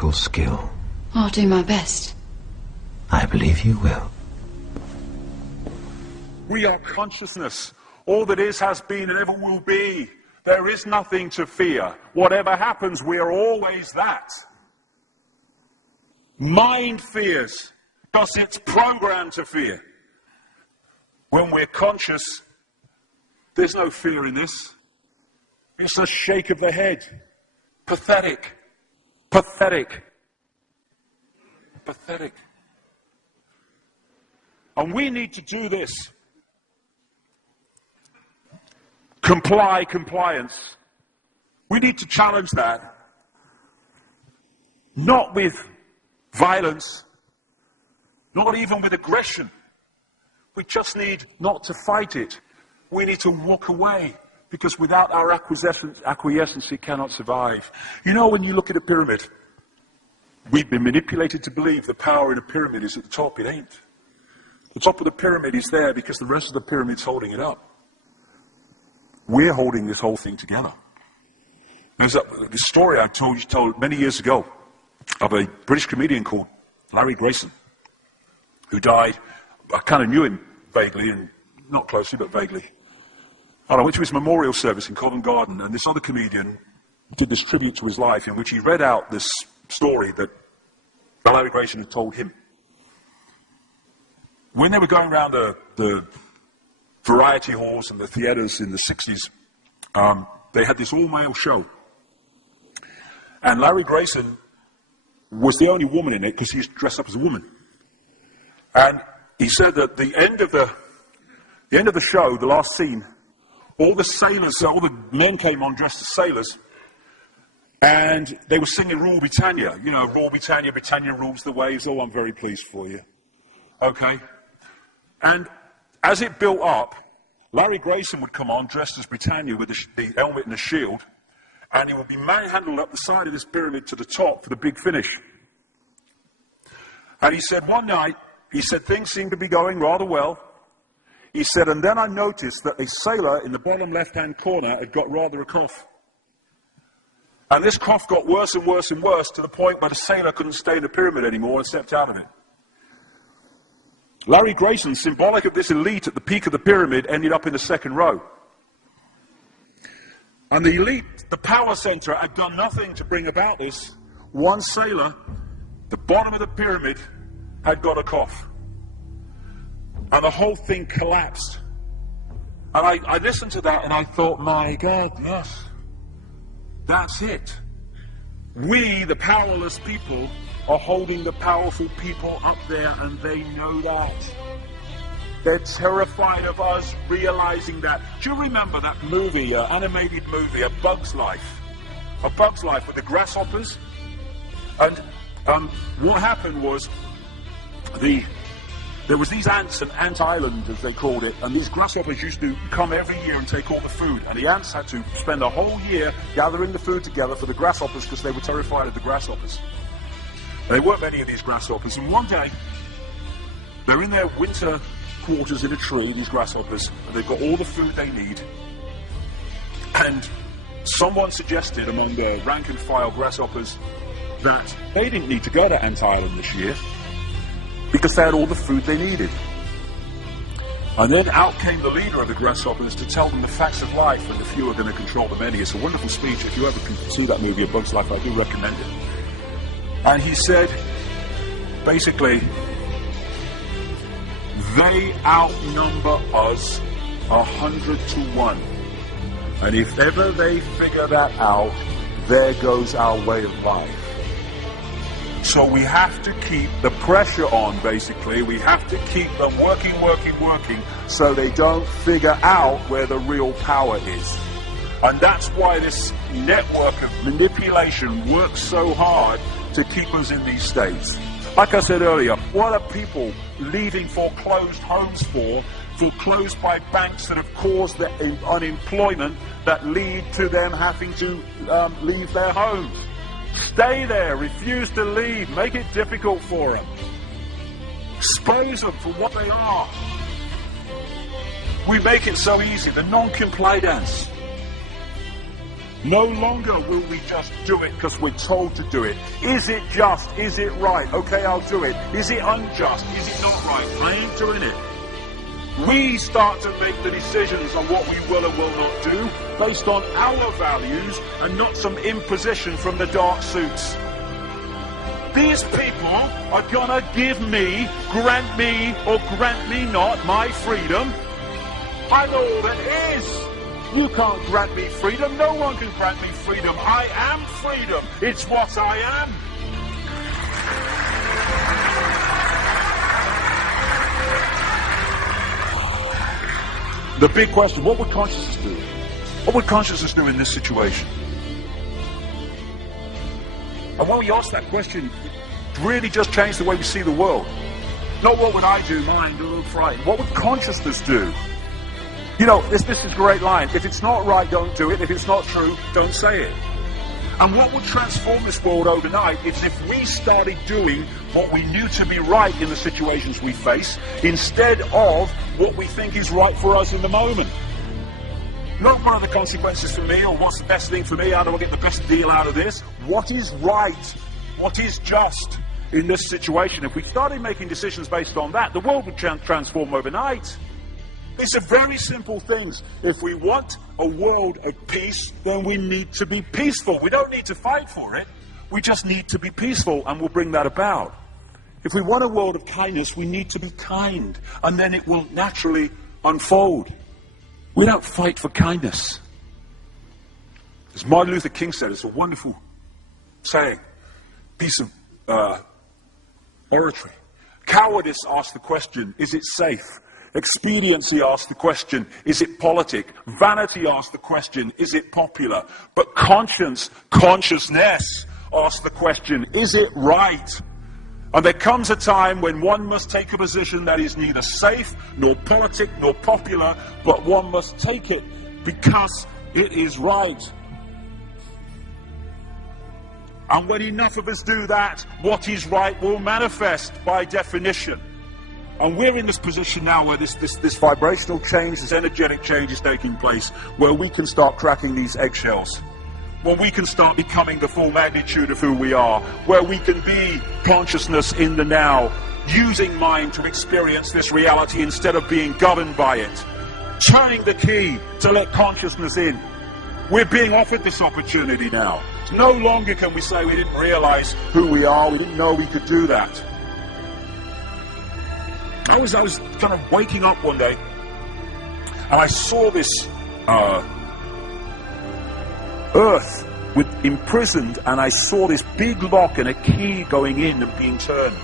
magical skill. I'll do my best. I believe you will. We are consciousness. All that is, has been, and ever will be. There is nothing to fear. Whatever happens, we are always that. Mind fears because it's programmed to fear. When we're conscious, there's no fear in this. It's a shake of the head. Pathetic. Pathetic. Pathetic. And we need to do this. Compliance. We need to challenge that. Not with violence, not even with aggression. We just need not to fight it. We need to walk away, because without our acquiescence, it cannot survive. You know, when you look at a pyramid, we've been manipulated to believe the power in a pyramid is at the top. It ain't. The top of the pyramid is there because the rest of the pyramid's holding it up. We're holding this whole thing together. There's this story I told many years ago of a British comedian called Larry Grayson, who died. I kind of knew him vaguely, and not closely, but vaguely. And I went to his memorial service in Covent Garden, and this other comedian did this tribute to his life in which he read out this story that Larry Grayson had told him. When they were going around the variety halls and the theatres in the 60s, they had this all-male show. And Larry Grayson was the only woman in it because he's dressed up as a woman. And he said that the end of the show, the last scene, all the sailors, all the men came on dressed as sailors, and they were singing Rule Britannia. You know, Rule Britannia, Britannia rules the waves. Oh, I'm very pleased for you. Okay? And as it built up, Larry Grayson would come on dressed as Britannia with the helmet and the shield, and he would be manhandled up the side of this pyramid to the top for the big finish. And he said one night, he said things seemed to be going rather well. He said, and then I noticed that a sailor in the bottom left-hand corner had got rather a cough. And this cough got worse and worse and worse to the point where the sailor couldn't stay in the pyramid anymore and stepped out of it. Larry Grayson, symbolic of this elite at the peak of the pyramid, ended up in the second row. And the elite, the power center, had done nothing to bring about this. One sailor, the bottom of the pyramid, had got a cough. And the whole thing collapsed. And I listened to that and I thought, my God, yes, that's it. We, the powerless people, are holding the powerful people up there, and they know that. They're terrified of us realizing that. Do you remember that movie, animated movie, A Bug's Life? A Bug's Life with the grasshoppers? And what happened was, there was these ants, an ant island as they called it, and these grasshoppers used to come every year and take all the food, and the ants had to spend a whole year gathering the food together for the grasshoppers because they were terrified of the grasshoppers. And there weren't many of these grasshoppers, and one day they're in their winter quarters in a tree, these grasshoppers, and they've got all the food they need, and someone suggested among the rank and file grasshoppers that they didn't need to go to Ant Island this year because they had all the food they needed. And then out came the leader of the grasshoppers to tell them the facts of life, and the few are going to control the many. It's a wonderful speech. If you ever can see that movie, A Bug's Life, I do recommend it. And he said, basically, they outnumber us 100 to 1. And if ever they figure that out, there goes our way of life. So we have to keep the pressure on, basically. We have to keep them working, so they don't figure out where the real power is. And that's why this network of manipulation works so hard to keep us in these states. Like I said earlier, what are people leaving foreclosed homes for? Foreclosed by banks that have caused the unemployment that lead to them having to leave their homes. Stay there, refuse to leave, make it difficult for them. Expose them for what they are. We make it so easy, the non-compliance. No longer will we just do it because we're told to do it. Is it just? Is it right? Okay, I'll do it. Is it unjust? Is it not right? I ain't doing it. We start to make the decisions on what we will and will not do based on our values and not some imposition from the dark suits. These people are gonna give me, grant me, or grant me not my freedom. I'm all that is. You can't grant me freedom. No one can grant me freedom. I am freedom. It's what I am. The big question, what would consciousness do? What would consciousness do in this situation? And when we ask that question, it really just changed the way we see the world. Not what would I do, mine, frightened. What would consciousness do? You know, this is a great line. If it's not right, don't do it. If it's not true, don't say it. And what would transform this world overnight is if we started doing what we knew to be right in the situations we face, instead of what we think is right for us in the moment. Not what are the consequences for me, or what's the best thing for me, how do I get the best deal out of this? What is right? What is just in this situation? If we started making decisions based on that, the world would transform overnight. These are very simple things. If we want a world of peace, then we need to be peaceful. We don't need to fight for it. We just need to be peaceful, and we'll bring that about. If we want a world of kindness, we need to be kind, and then it will naturally unfold. We don't fight for kindness. As Martin Luther King said, it's a wonderful saying, piece of oratory. Cowardice asks the question, is it safe? Expediency asks the question, is it politic? Vanity asks the question, is it popular? But consciousness asks the question, is it right? And there comes a time when one must take a position that is neither safe, nor politic, nor popular, but one must take it because it is right. And when enough of us do that, what is right will manifest by definition. And we're in this position now where this vibrational change, this energetic change is taking place, where we can start cracking these eggshells, where we can start becoming the full magnitude of who we are, where we can be consciousness in the now, using mind to experience this reality instead of being governed by it, turning the key to let consciousness in. We're being offered this opportunity now. No longer can we say we didn't realize who we are, we didn't know we could do that. I was kind of waking up one day, and I saw this earth imprisoned, and I saw this big lock and a key going in and being turned.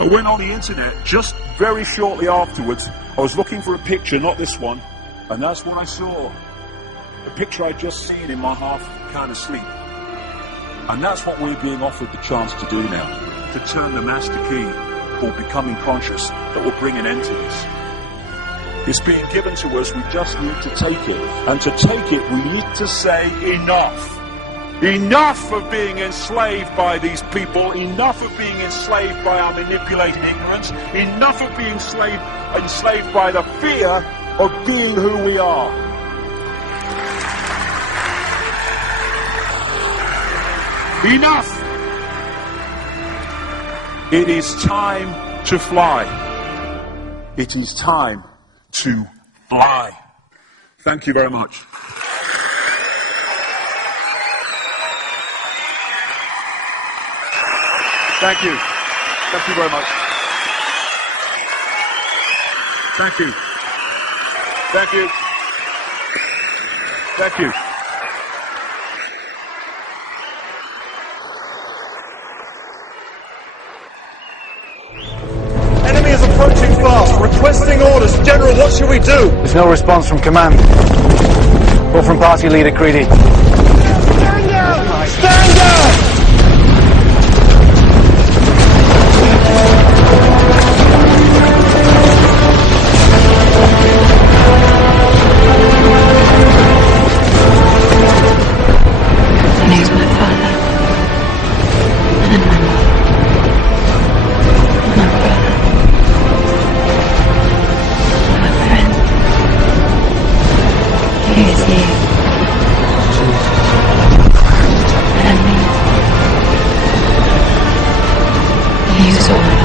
I went on the internet just very shortly afterwards. I was looking for a picture, not this one, and that's what I saw. The picture I'd just seen in my half kind of sleep. And that's what we're being offered the chance to do now, to turn the master key, or becoming conscious, that will bring an end to this. It's being given to us, we just need to take it. And to take it, we need to say enough. Enough of being enslaved by these people, enough of being enslaved by our manipulated ignorance, enough of being enslaved by the fear of being who we are. Enough! It is time to fly. It is time to fly. Thank you very much. Thank you. Thank you very much. Thank you. Thank you. Thank you. Enemy is approaching fast, requesting orders. General, what should we do? There's no response from command, or from party leader Creedy. Stand down! Stand down! And he's my father, and my mother, and my brother, and my friend. He is you. He is all.